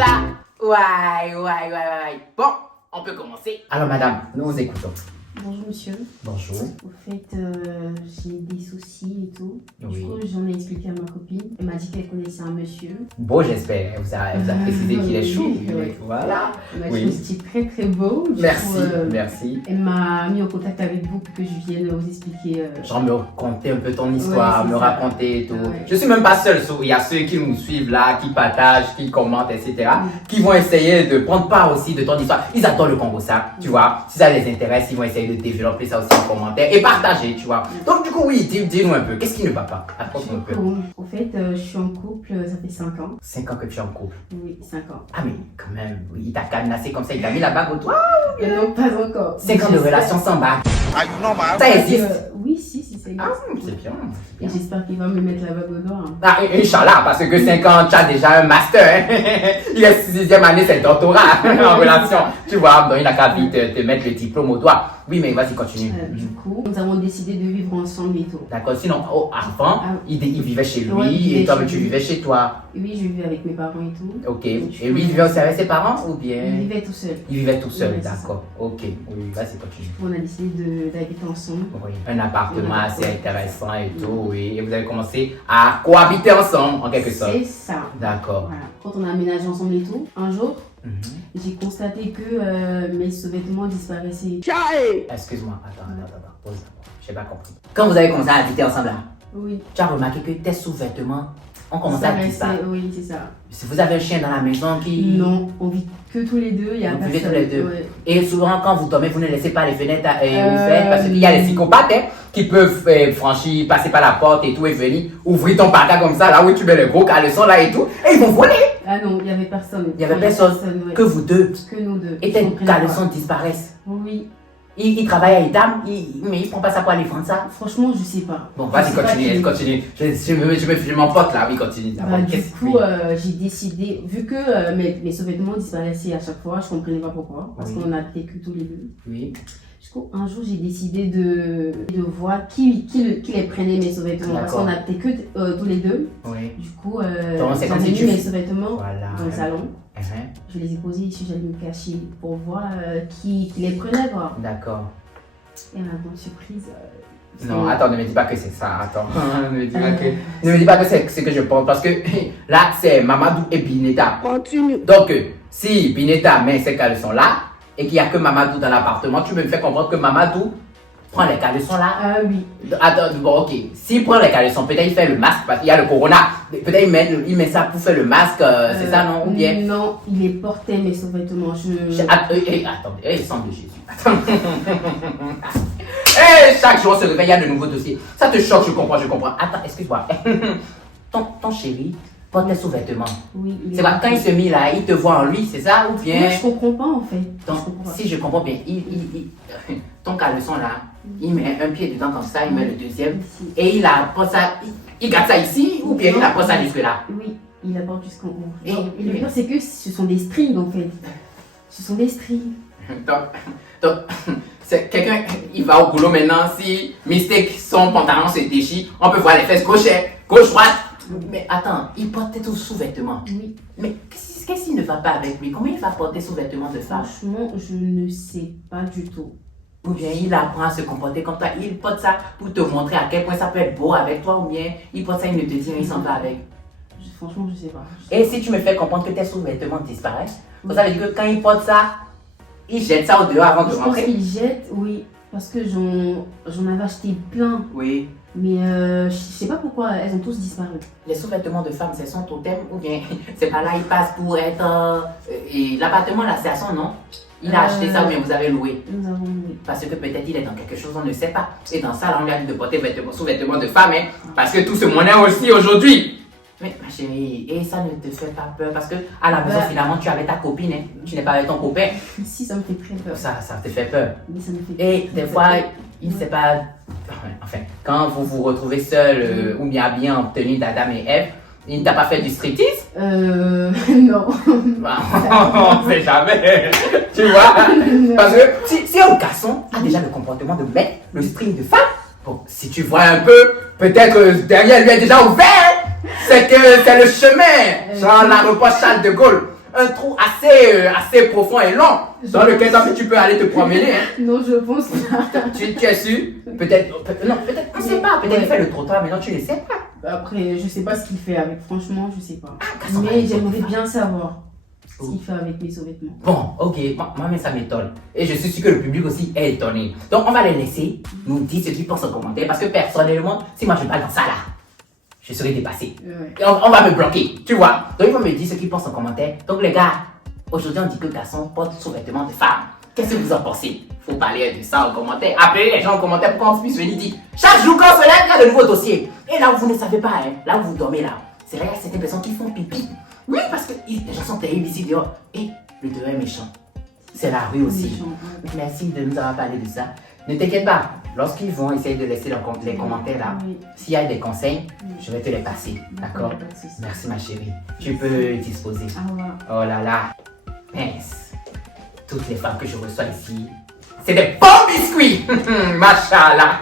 ça? Ouais. Bon, on peut commencer. Alors madame, nous vous écoutons. Bonjour monsieur. Bonjour. Au fait, j'ai des soucis et tout. Oui. Du coup, j'en ai expliqué à ma copine. Elle m'a dit qu'elle connaissait un monsieur. Bon, j'espère. Elle vous a précisé qu'il est chou. Oui. Voilà. Elle m'a dit que c'était très très beau. Du Merci, coup, merci. Elle m'a mis en contact avec vous pour que je vienne vous expliquer. Genre me raconter un peu ton histoire, Ouais, c'est me ça. raconter et tout. Ouais. Je suis même pas seul. Il y a ceux qui nous suivent là, qui partagent, qui commentent, etc. Qui vont essayer de prendre part aussi de ton histoire. Ils adorent le Congo, ça, tu vois. Si ça les intéresse, ils vont essayer de développer ça aussi en commentaire et partager, tu vois. Donc du coup, oui, dis-nous un peu. Qu'est-ce qui ne va pas? Apporte-nous un peu. Au fait, je suis en couple, ça fait 5 ans. 5 ans que tu es en couple. Oui, 5 ans. Ah mais quand même, oui, il t'a cadenassé comme ça, il t'a mis la bague au doigt. Non, pas encore. 5 ans de relation sans bague. normal. Ça existe. Oui, si, ça existe. Ah, c'est bien. Et j'espère qu'il va me mettre la bague au doigt. Hein. Ah, Inch'Allah, parce que 5 ans, tu as déjà un master. Hein. Il est 6e année, c'est le doctorat en relation. Tu vois, donc il a qu'à vite te mettre le diplôme au doigt. Oui, mais vas-y, continue. Du coup, nous avons décidé de vivre ensemble et tout. D'accord, sinon, avant, il vivait chez lui Ouais, il vivait et toi, chez tu lui. vivais chez toi. Oui, je vivais avec mes parents et tout. Ok. Et lui, il vivait aussi avec ses parents ou bien Il vivait tout seul. Il vivait tout seul, Oui, c'est d'accord. Ok, oui, vas-y, continue. On a décidé d'habiter ensemble. Oui, un appartement Un assez appartement. intéressant et tout, oui. Et vous avez commencé à cohabiter ensemble, en quelque sorte. C'est ça. D'accord. Voilà. Quand on a aménagé ensemble et tout, un jour, Mhm. j'ai constaté que mes sous-vêtements disparaissaient. Excuse-moi, attends, pause d'abord. J'ai pas compris. Quand vous avez commencé à habiter ensemble là, Oui. tu as remarqué que tes sous-vêtements ont commencé à disparaître. Oui, c'est ça. Si vous avez un chien dans la maison qui... Non, on vit que tous les deux. Il y a Vous personne. vivez tous les deux. Ouais. Et souvent, quand vous dormez, vous ne laissez pas les fenêtres ouvertes parce qu'il y a les psychopathes hein, qui peuvent franchir, passer par la porte et tout et venir ouvrir ton placard comme ça, là où tu mets le gros caleçon là et tout, et ils vont voler. Ah non, il n'y avait personne. Il y avait personne, ouais. que vous deux. Que nous deux. Et tes On prenait caleçons pas. disparaissent. Oui. Il travaille à Edam, mais il prend pas ça pour aller vendre ça. Franchement, je sais pas. Bon, Je vas-y, sais pas continue. qui- Je m'emporte là, oui, continue. Bah, D'abord, du qu'est-ce- coup, oui. j'ai décidé, vu que mes sous-vêtements disparaissaient à chaque fois, je comprenais pas pourquoi, parce Oui. qu'on a vécu tous les deux. Oui, Du coup, un jour, j'ai décidé de voir qui les prenait mes sous-vêtements, parce D'accord. qu'on a vécu tous les deux. oui. Du coup, Donc, c'est comme j'avais si mis tu- mes sous-vêtements Voilà. dans le salon. Mhm. Je les ai posés ici, j'allais me cacher pour voir qui les prenait, quoi. D'accord. Et la grande surprise. Non, c'est- attends, ne me dis pas que c'est ça. Attends. Ne me dis pas que c'est ce que je pense. Parce que là, c'est Mamadou et Bineta. Continue. Donc, si Bineta met ces caleçons-là et qu'il n'y a que Mamadou dans l'appartement, tu me fais comprendre que Mamadou prend les caleçons là. Ah oui. Attends, bon, ok. S'il prend les caleçons, peut-être il fait le masque parce qu'il y a le corona. Peut-être il met ça pour faire le masque, c'est ça, non? Ou bien. Non, il les portait mes sous-vêtements. Attendez, sang de Jésus. Attends. Chaque jour on se réveille, il y a de nouveaux dossiers. Ça te choque, je comprends. Attends, excuse-moi. ton chéri porte les sous-vêtements. Oui, C'est pas quand il se met là, il te voit en lui, c'est ça? Ou bien. Non, je comprends pas en fait. Donc, Je comprends pas. si je comprends bien, ton caleçon là, il met un pied dedans comme ça, il met le deuxième. Ici. Et il apporte ça, il garde ça ici, ou bien il apporte ça jusque là? Oui, il apporte jusqu'en haut. Et- Et le pire, c'est que ce sont des strings en fait. Ce sont des strings. Donc, c'est quelqu'un, il va au boulot maintenant, si mistake, son pantalon se déchire, on peut voir les fesses gauche, droite. Mais attends, il porte tous sous-vêtements. Oui. Mais qu'est-ce qu'il ne va pas avec lui? Comment il va porter sous-vêtements de femme? Franchement, je ne sais pas du tout. Ou bien il apprend à se comporter comme toi, il porte ça pour te montrer à quel point ça peut être beau avec toi, ou bien il porte ça, il ne te dit rien, il s'en va avec. Franchement, je sais pas. Et si tu me fais comprendre que tes sous-vêtements disparaissent, ça veut dire que quand il porte ça, il jette ça au dehors avant de Je pense rentrer? qu'il jette, oui. Parce que j'en avais acheté plein. Oui. Mais je sais pas pourquoi elles ont tous disparu. Les sous-vêtements de femme, c'est son totem ou bien c'est pas là, il passe pour être. Et l'appartement là, c'est à son nom. Il a acheté ça ou bien vous avez loué. Nous avons loué. Parce que peut-être il est dans quelque chose, on ne sait pas. Et dans ça, là, on lui a dit de porter sous-vêtements de femme, hein, parce que tout ce monde est aussi aujourd'hui. Mais ma chérie, et ça ne te fait pas peur parce que à la maison, finalement, tu es avec ta copine, hein, tu n'es pas avec ton copain. Si, ça me fait très peur. Ça te fait peur. Oui, ça me fait Et des fois, il ne sait pas. Enfin, quand vous vous retrouvez seul ou bien habillé en tenue d'Adam et Ève, il ne t'a pas fait du striptease? Non. On sait jamais. Tu vois? Parce que si un garçon a déjà le comportement de mettre le string de femme, bon, si tu vois un peu, peut-être que derrière lui est déjà ouvert. C'est que c'est le chemin. Genre l'aéroport Charles de Gaulle. un trou assez profond et long dans lequel tu peux aller te promener. Hein. Non, je pense pas. Tu es sûr? Peut-être, non, peut-être, on ne sait pas. Peut-être il fait le trottoir, mais non, tu ne sais pas. Après, je sais pas ce qu'il fait avec, franchement, je sais pas. Cassandra, Mais il j'aimerais faut bien savoir ce qu'il fait avec mes sous-vêtements. Bon, ok, moi, mais ça m'étonne. Et je suis sûr que le public aussi est étonné. Donc, on va les laisser nous dire ce qu'ils pensent en commentaire. Parce que personnellement, si moi je parle dans ça là, je serais dépassé. Ouais. Et on va me bloquer, tu vois. Donc, ils vont me dire ce qu'ils pensent en commentaire. Donc, les gars, aujourd'hui, on dit que garçon porte sous-vêtements de femme. Qu'est-ce que vous en pensez? Faut parler de ça en commentaire. Appelez les gens en commentaire pour qu'on puisse venir dire chaque jour quand on se lève, il y a de nouveaux dossiers. Et là où vous ne savez pas, hein, là où vous dormez là, c'est là, il y a certaines personnes qui font pipi. Oui, parce que les gens sont terribles ici dehors. Et le dehors est méchant. C'est la rue aussi. Méchant, ouais. Merci de nous avoir parlé de ça. Ne t'inquiète pas, lorsqu'ils vont essayer de laisser les commentaires là, Oui. s'il y a des conseils, je vais te les passer. D'accord? Pas de souci. Merci ma chérie. Tu peux disposer. Au revoir. Oh là là. Mince. Toutes les femmes que je reçois ici, c'est des bons biscuits. Machallah.